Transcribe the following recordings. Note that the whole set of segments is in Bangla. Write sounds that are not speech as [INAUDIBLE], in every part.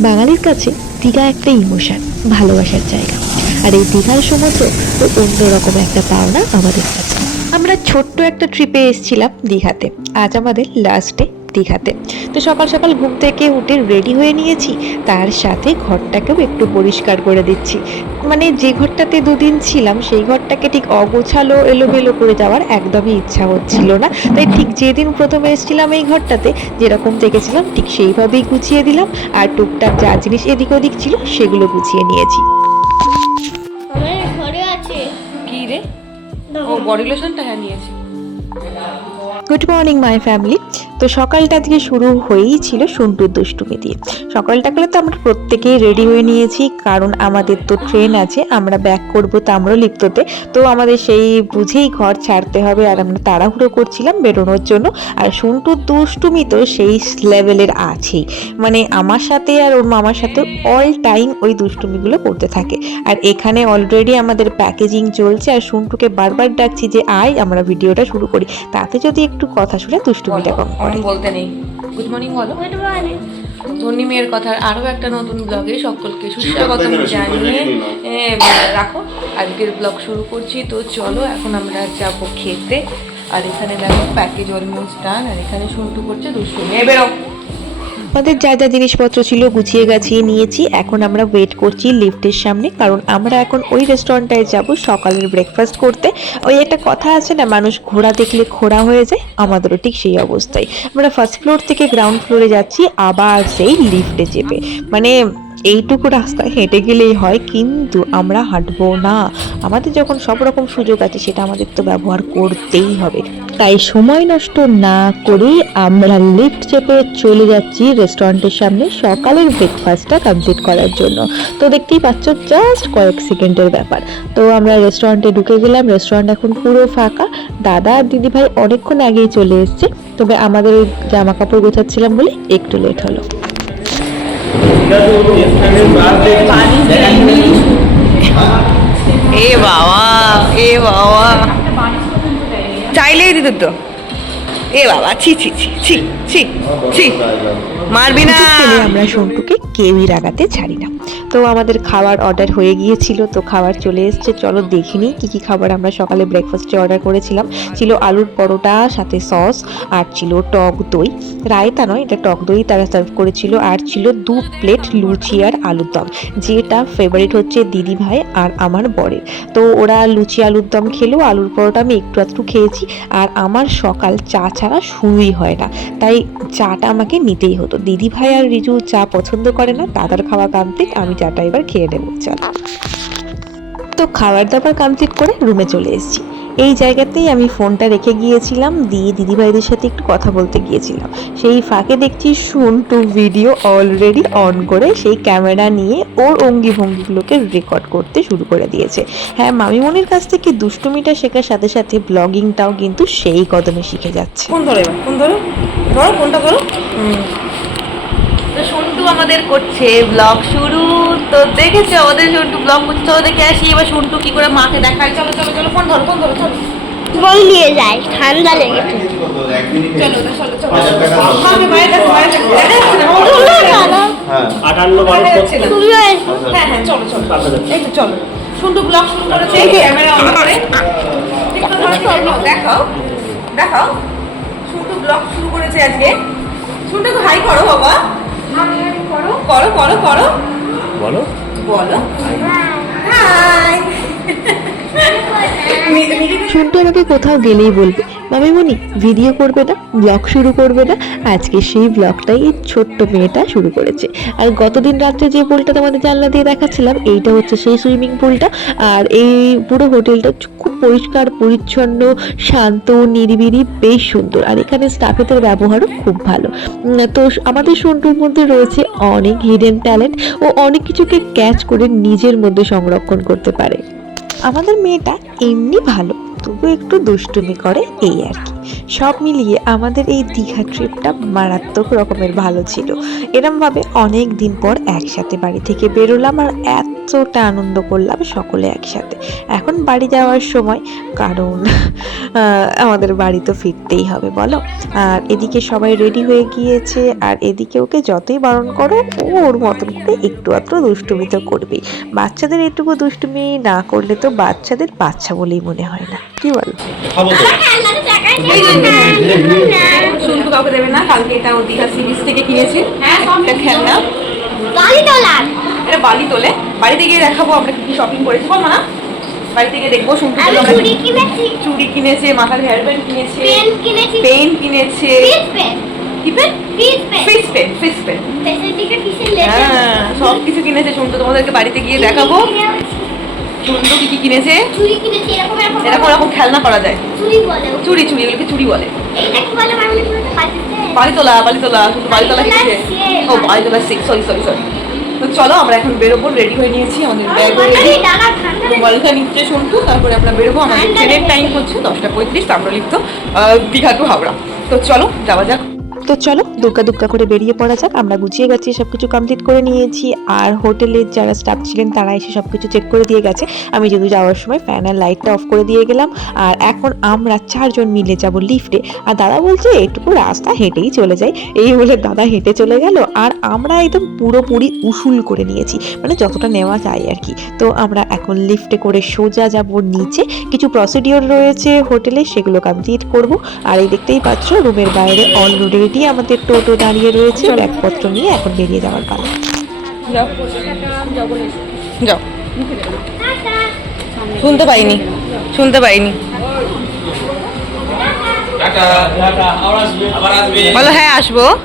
বাঙালির কাছে দীঘা একটা ইমোশন, ভালোবাসার জায়গা। আর এই দীঘার সমুদ্র তো অন্যরকম একটা পাওনা আমাদের কাছে। আমরা ছোট্ট একটা ট্রিপে এসেছিলাম দীঘাতে। আজ আমাদের লাস্ট ডে দীঘাতে তো সকাল সকাল ঘুম থেকে উঠে রেডি হয়ে নিয়েছি। তার সাথে ঘরটাকেও একটু পরিষ্কার করে দিচ্ছি। মানে যে ঘরটাতে দুদিন ছিলাম সেই ঘরটাকে ঠিক অগোছালো এলোমেলো করে যাওয়ার একদমই ইচ্ছা হচ্ছিল না। তাই ঠিক যেদিন প্রথমে এসেছিলাম এই ঘরটাতে যেরকম দেখেছিলাম ঠিক সেইভাবেই গুছিয়ে দিলাম। আর টুকটাক যা জিনিস এদিক ওদিক ছিল সেগুলো গুছিয়ে নিয়েছি। আমার ঘরে আছে। কি রে? ও বডি লোশনটা হ্যাঁ নিয়েছি। গুড মর্নিং মাই ফ্যামিলি তো সকালটা আজকে শুরু হয়েই ছিল সন্টুর দুষ্টুমি দিয়ে। সকালটা করে তো আমরা প্রত্যেকেই রেডি হয়ে নিয়েছি, কারণ আমাদের তো ট্রেন আছে, আমরা ব্যাক করব তাম্রলিপ্ততে। তো আমাদের সেই বুঝেই ঘর ছাড়তে হবে, আর আমরা তাড়াহুড়ো করছিলাম বেরোনোর জন্য। আর সন্টুর দুষ্টুমি তো সেই লেভেলের আছেই। মানে আমার সাথে আর ওর মামার সাথে অল টাইম ওই দুষ্টুমিগুলো করতে থাকে। আর এখানে অলরেডি আমাদের প্যাকেজিং চলছে, আর সন্টুকে বারবার ডাকছি যে, আয়, আমরা ভিডিওটা শুরু করি। তাতে যদি একটু কথা শুনে দুষ্টুমিটা কম করে আমার বলতে নেই। গুড মর্নিং বলো। গুড মর্নিং ধনী মেয়ের কথার আরও একটা নতুন ব্লগে সকলকে সুস্বাগতম জানিয়ে। রাখো। আজকের ব্লগ শুরু করছি। তো চলো এখন আমরা যাব খেতে। আর এখানে দেখো প্যাকেজ অলমোস্ট ডান আর এখানে শুরু করছে দুশো বেরো। আমাদের যা যা জিনিসপত্র ছিল গুছিয়ে গাছিয়ে নিয়েছি। এখন আমরা ওয়েট করছি লিফটের সামনে, কারণ আমরা এখন ওই রেস্টুরেন্টটায় যাব সকালের ব্রেকফাস্ট করতে। ওই একটা কথা আছে না, মানুষ ঘোড়া দেখলে খোড়া হয়ে যায়? আমাদেরও ঠিক সেই অবস্থায়। আমরা ফার্স্ট ফ্লোর থেকে গ্রাউন্ড ফ্লোরে যাচ্ছি, আবার সেই লিফটে চেপে। মানে এইটুকু রাস্তা হেঁটে গেলেই হয়, কিন্তু আমরা হাঁটবো না। আমাদের যখন সব রকম সুযোগ আছে, সেটা আমাদের তো ব্যবহার করতেই হবে। তাই সময় নষ্ট না করে আমরা লিফট চেপে চলে যাচ্ছি রেস্টুরেন্টের সামনে সকালের ব্রেকফাস্টটা কমপ্লিট করার জন্য। তো দেখতেই পাচ্ছ জাস্ট কয়েক সেকেন্ডের ব্যাপার। তো আমরা রেস্টুরেন্টে ঢুকে গেলাম রেস্টুরেন্ট এখন পুরো ফাঁকা। দাদা আর দিদিভাই অনেকক্ষণ আগেই চলে এসছে। তবে আমাদের জামা কাপড় গোছাচ্ছিলাম বলে একটু লেট হলো। এ বাবা এ বাবা। চাইলেই দিত তো। এ বাবা, ছি ছি ছি ছি ছি ছি। মারবি না। আমরা সন্টুকে কেউই রাগাতে ছাড়ি না। তো আমাদের খাবার অর্ডার হয়ে গিয়েছিল, তো খাবার চলে এসেছে। চলো দেখিনি কি কি খাবার আমরা সকালে ব্রেকফাস্টে অর্ডার করেছিলাম। ছিল আলুর পরোটা, সাথে সস আর ছিল টক দই। রায়তা নয়, এটা টক দই তারা সার্ভ করেছিল। আর ছিল দু প্লেট লুচি আর আলুর দম। যেটা ফেভারিট হচ্ছে দিদি ভাই আর আমার বরের। তো ওরা লুচি, আলুর দম খেলো। আলুর পরোটা আমি একটু আধটু খেয়েছি। আর আমার সকাল চা ছাড়া শুরুই হয় না। তাই চাটা আমাকে নিতেই হতো। দিদি ভাই আর রিজু চা পছন্দ করে না, দাদার খাওয়া কমপ্লিট আমি চাটা এবার খেয়ে নেব, চল। তো খাবার দাবার কমপ্লিট করে রুমে চলে এসেছি। এই জায়গাতেই আমি ফোনটা রেখে গিয়েছিলাম, দিয়ে দিদিভাইদের সাথে একটু কথা বলতে গিয়েছিলাম। সেই ফাঁকে দেখছি শুন টু ভিডিও অলরেডি অন করে সেই ক্যামেরা নিয়ে ওর অঙ্গি ভঙ্গিগুলোকে রেকর্ড করতে শুরু করে দিয়েছে। হ্যাঁ মামিমনির কাছ থেকে দুষ্টুমিটা শেখার সাথে সাথে ব্লগিংটাও কিন্তু সেই কদমে শিখে যাচ্ছে। ফোন ধরো ফোন ধরো। ধরো, ফোনটা ধরো। তো সন্টু আমাদের করছে ব্লগ শুরু। তো দেখেছ আমাদের সন্টু ব্লগ করছে। চলো দেখে আসি এবার সন্টু কি করে মাকে দেখায়। চলো চলো চলো ফোন ধরো ফোন ধরো চলো। নিয়ে যায় ঠান্ডা লেগেছে চলো চলো চলো আটান্ন হ্যাঁ হ্যাঁ চলো চলো। এই তো চলো। সন্টু ব্লগ শুরু করেছে ক্যামেরা অন করে। ধরো, ধরো, দেখাও। দেখাও। সন্টু ব্লগ শুরু করেছে আজকে। একটু হাই করো বাবা। করো। করো করো করো। বলো। বলো। হাই। [LAUGHS] আমাকে কোথাও গেলেই বলবে। মামিমণি ভিডিও করবে না ব্লগ শুরু করবে না। আজকে সেই ব্লগটাই এই ছোট্ট মেয়েটা শুরু করেছে। আর গতদিন রাত্রে যে পুলটা তোমাদের জানলা দিয়ে দেখাচ্ছিলাম, এইটা হচ্ছে সেই সুইমিং পুলটা আর এই পুরো হোটেলটা খুব পরিষ্কার, পরিচ্ছন্ন, শান্ত, নিরিবিলি, বেশ সুন্দর। আর এখানে স্টাফেদের ব্যবহারও খুব ভালো। তো আমাদের সন্টুর মধ্যে রয়েছে অনেক হিডেন ট্যালেন্ট ও অনেক কিছুকে ক্যাচ করে নিজের মধ্যে সংরক্ষণ করতে পারে। আমাদের মেয়েটা এমনি ভালো। তবু একটু দুষ্টুমি করে এই আর কি। সব মিলিয়ে আমাদের এই দীঘা ট্রিপটা মারাত্মক রকমের ভালো ছিল। এরমভাবে অনেক দিন পর একসাথে বাড়ি থেকে বেরোলাম আর এতটা আনন্দ করলাম সকলে একসাথে। এখন বাড়ি যাওয়ার সময় কারণ আমাদের বাড়ি তো ফিরতেই হবে, বলো। আর এদিকে সবাই রেডি হয়ে গিয়েছে আর এদিকে ওকে যতই বারণ করো, ও ওর মতন করে একটু আধটু দুষ্টুমি তো করবেই। বাচ্চাদের এটুকু দুষ্টুমি না করলে তো বাচ্চাদের বাচ্চা বলেই মনে হয় না। কি বল? খাব কাউকে দেবে না কালকে এটা ও দীঘা সিরিজ থেকে কিনেছি। খেলনা। বালি এটা বালি তোলে। বাড়িতে গিয়ে দেখাবো আমরা কি শপিং করেছি। বল না। বাড়িতে গিয়ে দেখব চুড়ি কিনেছে। মাথার হেয়ার ব্যান্ড কিনেছে। পেন কিনেছে। হ্যাঁ সব কিছু কিনেছে শুনটু তোমাদেরকে বাড়িতে গিয়ে দেখাবো। শুনটু কি কি কিনেছে? এরকম এরকম খেলনা করা যায়। চুড়ি চুড়ি এগুলোকে চুড়ি বলে। বালিতলা বালিতলা শুধু বালিতলা কিনেছে ও Balitala six sorry sorry sorry তো চলো আমরা এখন বেরোবো রেডি হয়ে নিয়েছি আমাদের ব্যাগ। মোবাইলটা নিচ্ছে শুনটু তারপরে আমরা বেরোবো আমাদের ট্রেনের টাইম হচ্ছে দশটা পঁয়ত্রিশ তাম্রলিপ্ত দীঘা টু হাওড়া। তো চলো যাওয়া যাক। তো চলো দুগ্গা দুগ্গা করে বেরিয়ে পড়া যাক। আমরা গুছিয়ে গেছি, সবকিছু কমপ্লিট করে নিয়েছি। আর হোটেলের যারা স্টাফ ছিলেন, তারা এসে সবকিছু চেক করে দিয়ে গেছে। আমি যদি যাওয়ার সময় ফ্যান আর লাইটটা অফ করে দিয়ে গেলাম। আর এখন আমরা চারজন মিলে যাব লিফটে আর দাদা বলছে, এটুকু রাস্তা হেঁটেই চলে যাই। এই বলে দাদা হেঁটে চলে গেল। আর আমরা একদম পুরোপুরি উসুল করে নিয়েছি। মানে যতটা নেওয়া যায় আর কি। তো আমরা এখন লিফটে করে সোজা যাব নিচে। কিছু প্রসিডিওর রয়েছে হোটেলে সেগুলো কমপ্লিট করব। আর এই দেখতেই পাচ্ছ রুমের বাইরে অলরেডি আমাদের টোটো দাঁড়িয়ে রয়েছে ব্যাগপত্র নিয়ে এখন বেরিয়ে যাওয়ার পালা। যাও। যাও। শুনতে পাইনি। শুনতে পাইনি। বলো হ্যাঁ আসব। না।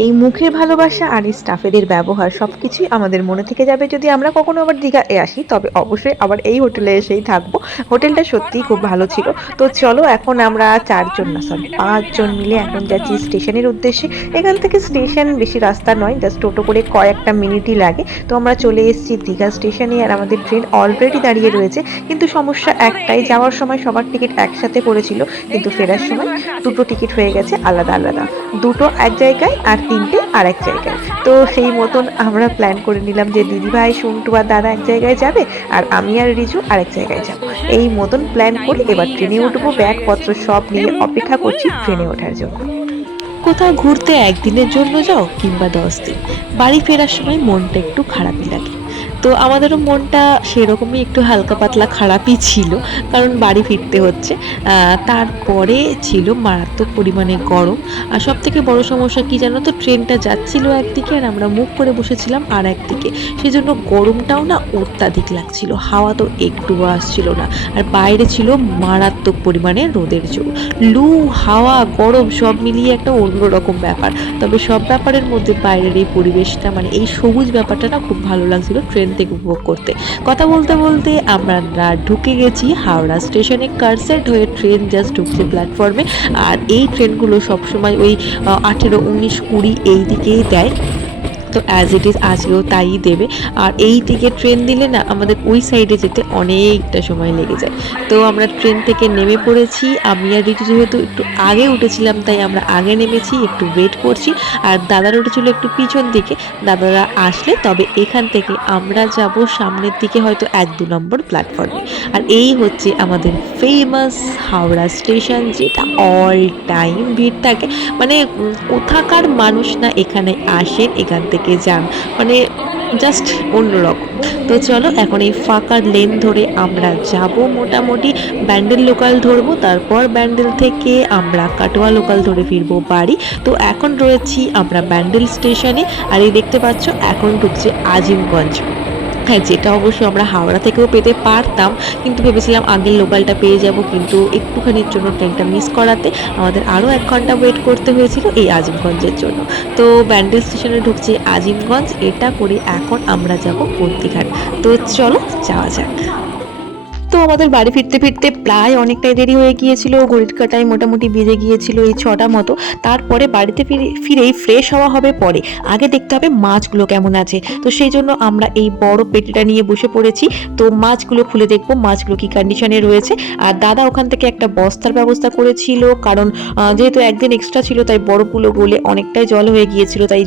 এই মুখের ভালোবাসা আর এই স্টাফেদের ব্যবহার সব কিছুই আমাদের মনে থেকে যাবে। যদি আমরা কখনো আবার দীঘায় আসি, তবে অবশ্যই আবার এই হোটেলে এসেই থাকব। হোটেলটা সত্যিই খুব ভালো ছিল। তো চলো এখন আমরা চারজন না সরি পাঁচজন মিলে এখন যাচ্ছি স্টেশনের উদ্দেশ্যে। এখান থেকে স্টেশন বেশি রাস্তা নয় জাস্ট টোটো করে কয়েকটা মিনিটই লাগে। তো আমরা চলে এসেছি দীঘা স্টেশনে আর আমাদের ট্রেন অলরেডি দাঁড়িয়ে রয়েছে। কিন্তু সমস্যা একটাই, যাওয়ার সময় সবার টিকিট একসাথে পড়েছিল, কিন্তু ফেরার সময় দুটো টিকিট হয়ে গেছে আলাদা আলাদা। দুটো এক জায়গায় আর তিনটে আর এক জায়গায়। তো সেই মতন আমরা প্ল্যান করে নিলাম যে দিদিভাই সন্টু আর দাদা এক জায়গায় যাবে আর আমি আর রিজু আরেক জায়গায় যাব। এই মতন প্ল্যান করে এবার ট্রেনে উঠবো, ব্যাগপত্র সব নিয়ে অপেক্ষা করছি ট্রেনে ওঠার জন্য। কোথাও ঘুরতে একদিনের জন্য যাও কিংবা দশ দিন। বাড়ি ফেরার সময় মনটা একটু খারাপই লাগে। তো আমাদেরও মনটা সেরকমই একটু হালকা পাতলা খারাপই ছিল, কারণ বাড়ি ফিরতে হচ্ছে। তারপরে ছিল মারাত্মক পরিমাণে গরম। আর সব থেকে বড় সমস্যা কি জানো তো, ট্রেনটা যাচ্ছিল একদিকে আর আমরা মুখ করে বসেছিলাম আর একদিকে। সেজন্য গরমটাও না অত্যাধিক লাগছিল, হাওয়া তো একটুও আসছিল না। আর বাইরে ছিল মারাত্মক পরিমাণে রোদের জোর। লু, হাওয়া, গরম সব মিলিয়ে একটা অন্যরকম ব্যাপার। তবে সব ব্যাপারের মধ্যে বাইরের এই পরিবেশটা মানে এই সবুজ ব্যাপারটা না খুব ভালো লাগছিল ট্রেন থেকে উপভোগ করতে। কথা বলতে বলতে আমরা ঢুকে গেছি হাওড়া স্টেশনে। কারসেট হয়ে ট্রেন জাস্ট ঢুকছে প্ল্যাটফর্মে আর এই ট্রেনগুলো সবসময় ওই আঠেরো, উনিশ, কুড়ি এই দিকেই দেয়। তো অ্যাজ ইট ইজ আজকেও তাই দেবে। আর এই দিকে ট্রেন দিলে না, আমাদের ওই সাইডে যেতে অনেকটা সময় লেগে যায়। তো আমরা ট্রেন থেকে নেমে পড়েছি। আমি আর ঋতু যেহেতু একটু আগে উঠেছিলাম, তাই আমরা আগে নেমেছি, একটু ওয়েট করছি। আর দাদার উঠেছিল একটু পিছন দিকে। দাদারা আসলে তবে এখান থেকে আমরা যাব সামনের দিকে হয়তো এক দু নম্বর প্ল্যাটফর্মে আর এই হচ্ছে আমাদের ফেমাস হাওড়া স্টেশন যেটা অল টাইম ভিড় থাকে। মানে কোথাকার মানুষ না এখানে আসেন, এখান থেকে যান। মানে জাস্ট অন্যরকম। তো চলো, এখন এই ফাঁকা লেন ধরে আমরা যাব মোটামুটি। ব্যান্ডেল লোকাল ধরবো, তারপর ব্যান্ডেল থেকে আমরা কাটোয়া লোকাল ধরে ফিরবো বাড়ি। তো এখন রয়েছি আমরা ব্যান্ডেল স্টেশনে আর এই দেখতে পাচ্ছ, এখন ঢুকছে আজিমগঞ্জ হ্যাঁ যেটা অবশ্যই আমরা হাওড়া থেকেও পেতে পারতাম, কিন্তু ভেবেছিলাম আগের লোকালটা পেয়ে যাব, কিন্তু একটুখানির জন্য ট্রেনটা মিস করাতে আমাদের আরও এক ঘণ্টা ওয়েট করতে হয়েছিল এই আজিমগঞ্জের জন্য। তো ব্যান্ডেল স্টেশনে ঢুকছে আজিমগঞ্জ, এটা করে এখন আমরা যাব বন্তিঘাট তো চলো, যাওয়া যাক। আমাদের বাড়ি ফিরতে ফিরতে প্রায় অনেকটাই দেরি হয়ে গিয়েছিল। ঘড়ির কাটায় মোটামুটি বেজে গিয়েছিল এই ছটা মতো। তারপরে বাড়িতে ফিরে, ফিরেই ফ্রেশ হওয়া হবে পরে। আগে দেখতে হবে মাছগুলো কেমন আছে। তো সেই জন্য আমরা এই বড় পেটিটা নিয়ে বসে পড়েছি। তো মাছগুলো খুলে দেখব, মাছগুলো কি কন্ডিশনে রয়েছে। আর দাদা ওখান থেকে একটা বস্তার ব্যবস্থা করেছিল। কারণ যেহেতু একদিন এক্সট্রা ছিল, তাই বরফগুলো গলে অনেকটাই জল হয়ে গিয়েছিল, তাই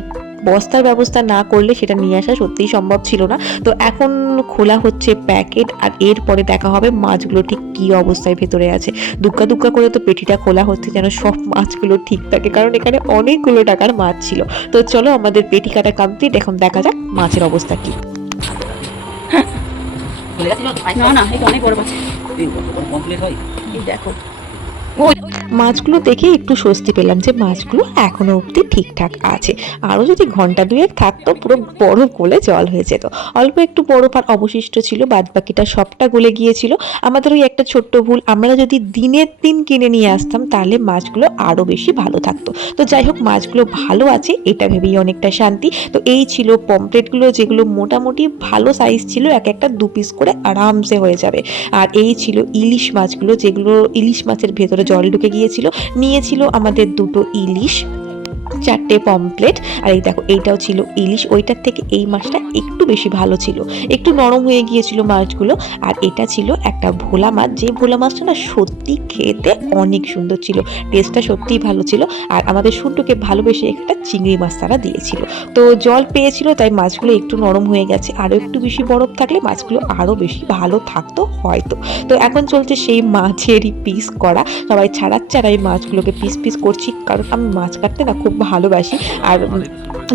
বস্তার ব্যবস্থা না করলে সেটা নিয়ে আসা সত্যিই সম্ভব ছিল না। তো এখন খোলা হচ্ছে প্যাকেট আর এরপরে দেখা হবে মাছগুলো ঠিক কী অবস্থায় ভেতরে আছে। দুক্কা দুক্কা করে তো পেটিটা খোলা হচ্ছে যেন সব মাছগুলো ঠিক থাকে কারণ এখানে অনেকগুলো টাকার মাছ ছিল। তো চলো আমাদের পেটি কাটা কমপ্লিট এখন দেখা যাক মাছের অবস্থা কী। না না এটা অনেক বড় মাছ। কমপ্লিট হয়। এই দেখো। মাছগুলো দেখে একটু স্বস্তি পেলাম যে মাছগুলো এখনও অবধি ঠিকঠাক আছে। আরও যদি ঘণ্টা দুয়েক থাকতো, পুরো বরফ গলে জল হয়ে যেত। অল্প একটু বরফ আর অবশিষ্ট ছিল বাদ বাকিটা সবটা গলে গিয়েছিল। আমাদের ওই একটা ছোট্ট ভুল, আমরা যদি দিনের দিন কিনে নিয়ে আসতাম, তাহলে মাছগুলো আরও বেশি ভালো থাকতো। তো যাই হোক, মাছগুলো ভালো আছে, এটা ভেবেই অনেকটা শান্তি। তো এই ছিল পমপ্লেটগুলো যেগুলো মোটামুটি ভালো সাইজ ছিল, এক একটা দু পিস করে আরামসে হয়ে যাবে। আর এই ছিল ইলিশ মাছগুলো, যেগুলো ইলিশ মাছের ভেতরে জল ঢুকে গিয়েছিল নিয়েছিল আমাদের দুটো ইলিশ। চারটে পমপ্লেট আর এই দেখো, এইটাও ছিল ইলিশ। ওইটার থেকে এই মাছটা একটু বেশি ভালো ছিল। একটু নরম হয়ে গিয়েছিল মাছগুলো। আর এটা ছিল একটা ভোলা মাছ। যে ভোলা মাছটা না সত্যি খেতে অনেক সুন্দর ছিল। টেস্টটা সত্যিই ভালো ছিল। আর আমাদের শুন্টুকে ভালোবেসে একটা চিংড়ি মাছ তারা দিয়েছিল। তো জল পেয়েছিল, তাই মাছগুলো একটু নরম হয়ে গেছে। আরও একটু বেশি বরফ থাকলে মাছগুলো আরও বেশি ভালো থাকতো হয়তো। তো এখন চলছে সেই মাছেরই পিস করা। সবাই ছাড়াচ্ছে মাছগুলোকে পিস পিস করছি। কারণ আমি মাছ কাটতে না খুব ভালোবাসি। আর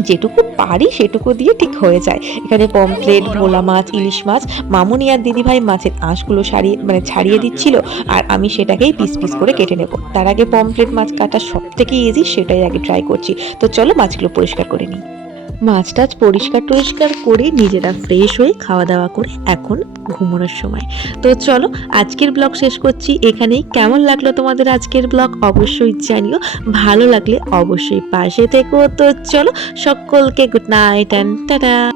যেটুকু পারি সেটুকু দিয়ে ঠিক হয়ে যায়। এখানে পমফ্লেট, ভোলা মাছ, ইলিশ মাছ, মামুনি আর দিদিভাই মাছের আঁশগুলো সারিয়ে মানে ছাড়িয়ে দিচ্ছিল আর আমি সেটাকেই পিস পিস করে কেটে নেব। তার আগে পমফ্লেট মাছ কাটা সব থেকে ইজি সেটাই আগে ট্রাই করছি। তো চলো মাছগুলো পরিষ্কার করে নিই। মাছ টাছ পরিষ্কার টরিষ্কার করে নিজেরা ফ্রেশ হয়ে খাওয়া দাওয়া করে এখন ঘুমানোর সময়। তো চলো আজকের ব্লগ শেষ করছি। এখানেই কেমন লাগল তোমাদের আজকের ব্লগ অবশ্যই জানিও। ভালো লাগলে অবশ্যই পাশে থেকো। তো চলো সকলকে গুড নাইট অ্যান্ড টাটা